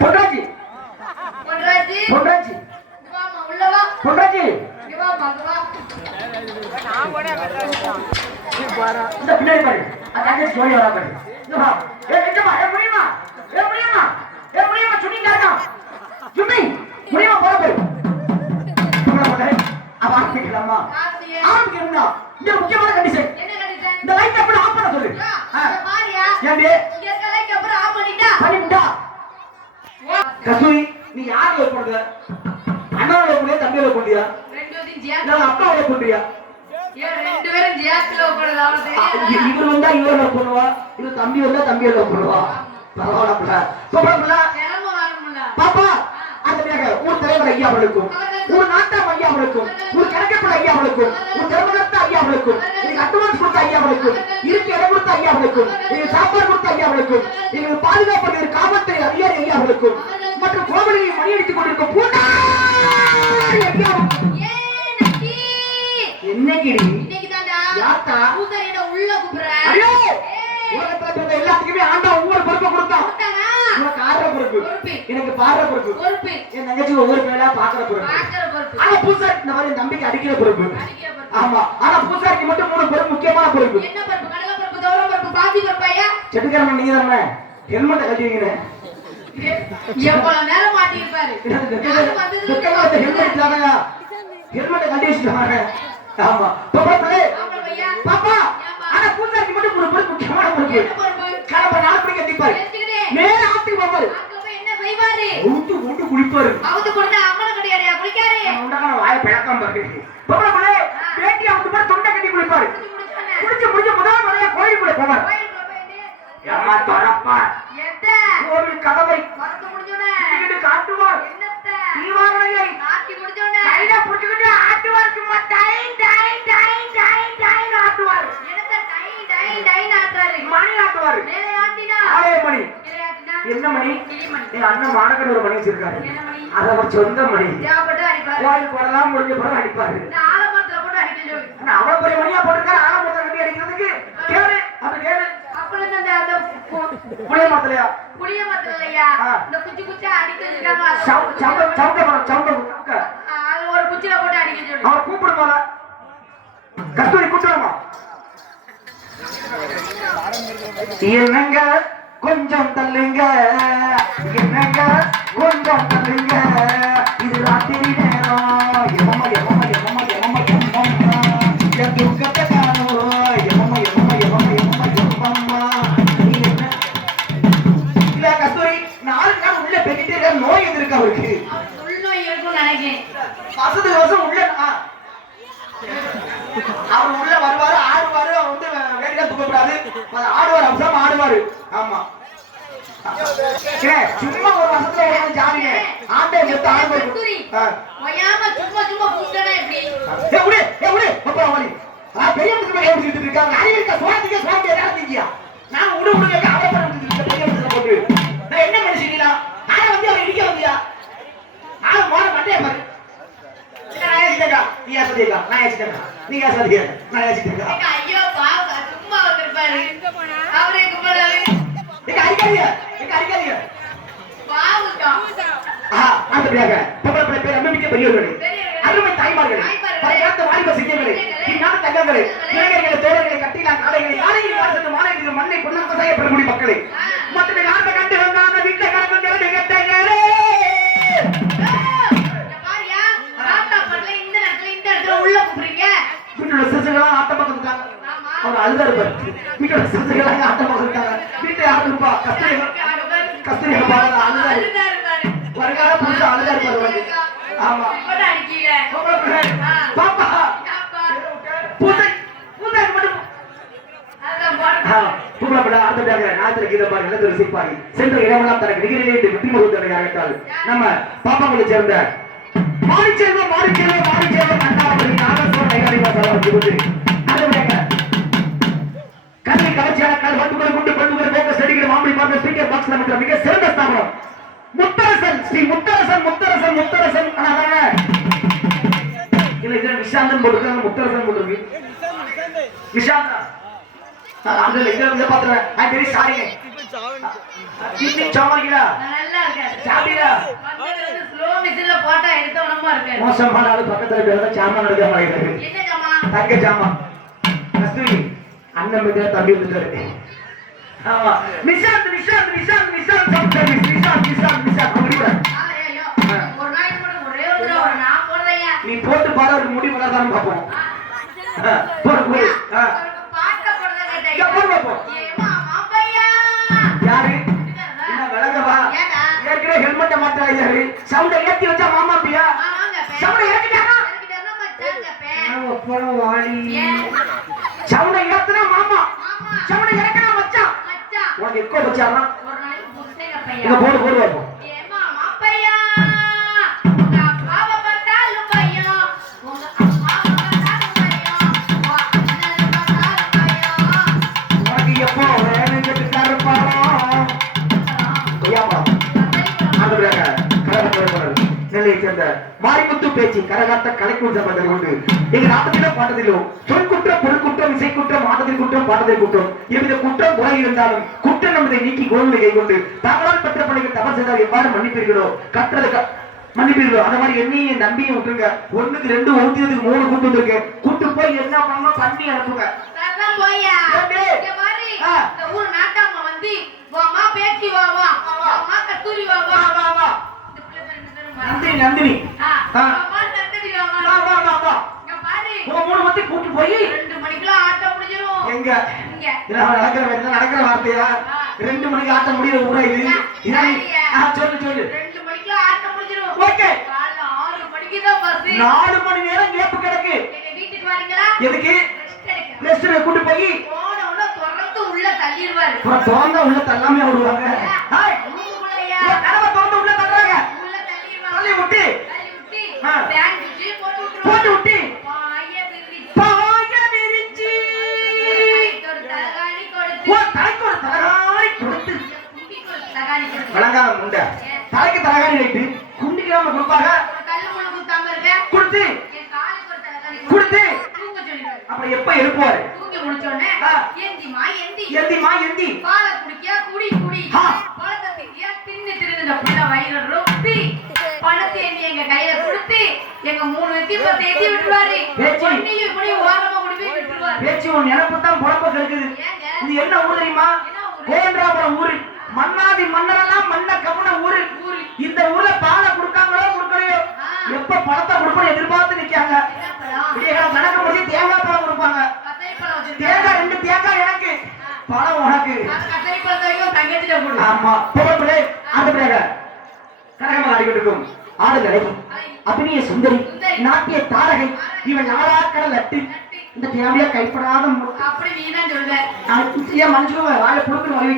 பொண்டாச்சி பொண்டாச்சி இங்க வாம்மா, உள்ள வா. பொண்டாச்சி இங்க இங்க வா. இந்த பின்னாடி பாரு. அந்த தங்கச்சி ஜோடி வரா பாரு. இங்க வா. ஏ எங்கம்மா? ஏ கஸ்தூரி நீ யார் லவ் பண்ற அண்ணா லவ் பண்ணியா தம்பி லவ் பண்ணியா? ரெண்டு பேரும் ஜியா- இல்ல அப்பா லவ் பண்றியா? ஏன் ரெண்டு பேரும் ஆ, இ- தெரியாதா? இவர் வந்தா இவர் லவ் பண்ணுவா இவர் தம்பி வந்தா தம்பி லவ் பண்ணுவா. பரவாயில்ல புள்ள. பாப்பா அந்த மேக ஊர் தலைவர் ஐயா அவளுக்கும் ஊர் நாட்டாம் ஐயா அவளுக்கும் ஊர் கணக்கப்பட ஐயா அவளுக்கும் ஊர் திருமணத்தை ஐயா அவளுக்கும் எனக்கு அட்வான்ஸ் கொடுத்த ஐயா அவளுக்கும் இருக்க இடம் கொடுத்த ஐயா அவளுக்கும் எங்களுக்கு சாப்பாடு கொடுத்த ஐயா அவளுக்கும் எங்களுக்கு பாதுகாப்பு காமத்தை பொறுப்பு. பொறுப்பு. எனக்கு பாடுற பொறுப்பு. பொறுப்பு. என் தங்கச்சி ஒவ்வொரு மேலா பாக்குற பொறுப்பு. பொறுப்பு. ஆனா பூசாரி இந்த மாதிரி நம்பிக்கை அடிக்கிற பொறுப்பு. பொறுப்பு. ஆமா. ஆனா பூசாரிக்கு மட்டும் மூணு பொறுப்பு முக்கியமான பொறுப்பு. என்ன பருப்பு கடலை பருப்பு தோரம் பாசி ஐயா? செட்டுக்காரன் நீங்க தானே? ஹெல்மெட்டை கட்டி வைக்கிறேன் எவ்வளவு நேரம் மாட்டிருப்பாரு ஹெல்மெட் இல்லாதயா ஹெல்மெட்டை கட்டி வச்சுட்டாங்க ஆமா. பாப்பா பாப்பா. ஆனா பூசாரிக்கு மட்டும் மூணு பொறுப்பு முக்கியமான பொறுப்பு. கடப்ப மணிக்கு எத்திப்பாரு நேர ஆத்துக்கு போவாரு. என்ன செய்வாரு? ஊட்டு ஊட்டு குளிப்பாரு. அவுத்து கொடுத்தா அம்மனை கிடையாதுயா குளிக்காரு உண்டான வாய பிழக்கம் பாரு பாப்பா பிள்ளை, வேட்டி அவங்க பாரு தொண்டை கட்டி குளிப்பாரு. குளிச்சு முடிஞ்ச முதல் முறையா கோயிலுக்குள்ள போவார். ஏமா எத்த கோவில் கதவை என் அண்ணன் மாடக்கன் ஒரு மணி வச்சிருக்காரு. அது அவர் சொந்த மணி. கோயில் போடலாம் முடிஞ்ச பிறகு அடிப்பாரு. அவ்வளவு பெரிய மணியா போட்டிருக்காரு ஆலமரத்தை கட்டி அடிக்கிறதுக்கு. கேளு அது கேளு. புளிய மாத்தலையா புளிய மரத்துல இல்லையா ஆ. இந்த குச்சி குச்சி அடிக்க வச்சிருக்காங்க அது சவுக்க சவுக்க சவுக்க மரம் சவுக்க சவுக்க ஆ, அது ஒரு குச்சியில போட்டு அடிக்க சொல்லு. அவர் கூப்பிடும் போல கஸ்தூரி கூப்பிடுமா என்னங்க கொஞ்சம் தள்ளுங்க. கொஞ்சம் இது ராத்திரி நேரம் என் துக்கத்தை காணும் என்ன இல்ல கஸ்தூரி நாலு நாள் உள்ள பெட்டிட்டு நோய் எது அவருக்கு அவருக்கு வருஷம் உள்ள அவர் உள்ள வருவாரு ஆடுவாரு அவர் வந்து வேடிக்கை தூக்கப்படாது ஆடுவார் அம்சம் ஆடுவாரு ஆமா. சும்மா ஒரு வருஷத்துல ஒரு நாள் ஜாலிங்க ஆண்டே செத்து ஆடுவாரு கஸ்தூரி. ஆ. ஒய்யாம சும்மா சும்மா. ஆ, பெரிய மேல ஏறிட்டு இருக்காங்க. இருக்கா? சோளத்துக்கே சோளம் முடியாது, யாரும் திங்கியா? நான் விடு, விடுங்க, அவரை பண்ண விட்டுட்டு இருக்க, பெரிய மனுஷனை போட்டு. நான் என்ன மனுஷன் நீ நான்? ஆளை வந்து அவரை இடிக்க வந்தியா? ஆளை மோர மண்டையை பாரு. நான் ஏசிட்டேன்டா. நீ ஏசாதீங்க. நான் ஏசிட்டேன்டா. நீங்க ஏசாதீங்க. நான் ஏசிட்டேன்டா. ஏக்கா, ஐயோ பாவம் சும்மா வந்திருப்பாரு அவரே கும்பிடாரு எங்க அடிக்காதீங்க. பொம்பளை பிள்ளை பேர் அன்புமிக்க பெரியவர்களே. அருமை தாய்மார்களே. பரிகாத்த வாலிப சிங்கங்களே. இந்நாட்டு தங்கங்களே. இளைஞர்களே, தோழர்களே, கட்டிலா காளைகளே, யானையில் வாசத்து மாலைகளில் மண்ணை பொன்னாக செய்யப்படக்கூடிய மக்களே. நாட்டை கண்டு வந்தான வீட்டை இந்த இடத்துல உள்ள கூப்பிடுறீங்க வீட்டோட சிசுகளாம் ஆட்டம். ஆமா அவர் அழுதாரு பாரு. வீட்டோட சிசுகளாம் ஆட்டம் பார்த்துட்டாங்க. வீட்டை யாரும் இருப்பா? கஸ்தூரி பாருங்க. அழுதாரு பாரு. வருங்கால புருஷன் அழுதாரு பாரு வந்து. ஆமா. பாப்பா. பூசை. பூசை மட்டும். புகழப்பட ஆத்தட்டாங்க நாத்திர கீத பாடி நல்ல ரசிப்பாடி சென்ற இடமெல்லாம் தனக்கு நிகழ்நிலை வெற்றி முகத்தனை அழைத்தால் நம்ம பாப்பாங்களை சேர்ந்த மாரிச்செல்வம் மாரிச்செல்வம் மாரிச்செல்வம் அண்ணாமலை நாகசோர நகரிவாசால வந்து போட்டிருக்காங்க முத்தரசன் போட்டிருக்கு விஷாந்தா அந்த இதை வந்து பாத்துறேன். I very sorry. கிட்னி சாமாங்களா நல்லா இருக்காரு சாப்பிடா. ஸ்லோ மிஷின்ல போட்டா எடுத்தவனமா இருக்காரு மோசமான ஆளு பக்கத்துல பேர் தான் சாமான் எடுக்க மாட்டேங்குது என்ன ஜாமா தங்க சாமான். கஸ்தூரி அண்ணன் மிக தம்பி வந்துட்டாரு ஆமா. நிஷாந்த் நிஷாந்த் நிஷாந்த் நிஷாந்த் சாப்பிட்டாரு நிஷாந்த் நிஷாந்த் நிஷாந்த் முடிவுறேன் ஐயோ ஒரு நாளைக்கு கூட ஒரே ஒரு தடவை ஒரு நான் போடுறேன் நீ போட்டு பாரு ஒரு முடி வளர்தான்னு பார்ப்போம். போடு போடு. போடு யாரு? விளங்கவா ஏற்கனவே ஹெல்மெட்டை மாட்டாங்க சவுண்டை ஏத்தி வச்சா மாமா பியா சவுண்டை ஏன் சவுண்டை ஏத்துனா மாமா. சவுண்டை இறக்குனா மச்சான். உனக்கு எக்கோ புடிச்சேங்க இங்க போடு போடு பார்ப்போம் மாரிமுத்து பேச்சு கரகாட்ட கலைக்குள் சம்பந்தம் உண்டு. எங்க நாட்டத்தில பாட்டத்திலும் சொற்குற்றம் பொருட்குற்றம் இசைக்குற்றம் ஆட்டத்தில் குற்றம் பாட்டத்தில் குற்றம். எவ்வித குற்றம் குறை இருந்தாலும் குற்றம் நமதை நீக்கி கோவிலை கை கொண்டு தகவல் பெற்ற பணிகள் தவறு செய்தால் எவ்வாறு மன்னிப்பீர்களோ? கற்றது க- மன்னிப்பீர்களோ? அந்த மாதிரி என்னையும் நம்பியும் விட்டுருங்க. ஒண்ணுக்கு ரெண்டு ஒருத்தியதுக்கு மூணு கூட்டு வந்திருக்கேன். கூட்டு போய் என்ன பண்ணணும் பண்ணி அனுப்புங்க சரதம் போய்யா. ஏண்டி? இங்க பாரு, ஆ. இந்த ஊர் நாட்டாம வந்து, உன் அம்மா பேத்தி வா வா, வா. உன் அம்மா கஸ்தூரி வா வா. வா வா வா இந்த பிள்ளை பேர் என்ன தெரியுமா? நந்தினி நந்தினி ஆ, ஆ. உன் அம்மா கஸ்தூரி வா வா. வா வா வா வா இங்க பாரு, உன் மூணு மத்தி கூட்டு போய் ரெண்டு மணிக்கெல்லாம் ஆட்டம் முடிஞ்சிரும். எங்க இங்க. இதெல்லாம் நடக்கிற வார்த்தையா? ரெண்டு மணிக்கு ஆட்ட முடியல ஊரா இது. சொல்லு சொல்லு. ஓகே. காலைல ஆறு மணிக்கு தான் பஸ். நாலு மணி நேரம் கேப்பு கிடக்கு? எதுக்கு? ரெஸ்ட் கூட்டு போய். போன உடனே திறந்து உள்ள தள்ளிடுவாரு. திறந்தா உள்ள தள்ளாமே விடுவாங்க ஹாய், ரூமுக்குள்ளயா? உன் கதவை திறந்து உள்ள தள்ளுறாங்க உள்ள தள்ளிடுவாங்க. தள்ளி விட்டு தள்ளி விட்டு, ஆ. பேண்ட் வச்சு போட்டு விட்டுருவாங்க. போட்டு விட்டு பாய விரிச்சு, பாய விரிச்சு கைக்கு ஒரு தலகாணி கொடுத்து, உன் தலைக்கு ஒரு தலகாணி கொடுத்து குண்டிக்கு ஒரு தலகாணி கொடுத்து. விளங்காத முண்டை தலைக்கு தலகாணி வைத்து குண்டிக்காம கொடுப்பாங்க கொடுத்து கொடுத்து. அப்புறம் எப்ப எழுப்புவாரு தூங்கி முடிச்ச உடனே, ஆ. எந்திம்மா, எந்தி. எந்திமா எந்தி பாலை குடிக்க, குடி, குடி. பழத்தை திங்க, தின்னு தின்னு இந்த புள்ள வயிறு ரொப்பி, பணத்தை எண்ணி எங்க கையில கொடுத்து, எங்க மூணு வெத்தி பத்து எத்தி விட்டுருவாரு. பேச்சு. பொன்னியும் இப்படியும் ஓரமா கொண்டு போய் விட்டுருவாரு. பேச்சு உன் நினைப்பு தான் புலப்ப கெடுக்குது ஏங்க? இது என்ன ஊர் தெரியுமா? கோயந்திராபுரம் ஊரு மன்னாதி மன்னரெல்லாம் இந்த ஊர்ல பாலை கொடுக்காங்களோ கொடுக்கலையோ. எப்ப பழத்தை கொடுக்கணும் எதிர்பார்த்து நிக்காங்க கணக்கு முடிச்சு தேங்காய் பழம் கொடுப்பாங்க. தேங்காய் ரெண்டு தேங்காய் எனக்கு. பழம் உனக்கு. ஆமா. புகழ்பிள்ளை அந்த பிள்ளைக கனகமாக ஆடிக்கொண்டிருக்கும் ஆடுகளை அபிநய சுந்தரி நாட்டிய தாரகை. இவன் நாடாக்கடல் அட்டு இந்த தேவையா கைப்படாத அப்படி நீதான் சொல்லுவ நான் ஏன் மனுஷன் வாழை புடுக்குன்னு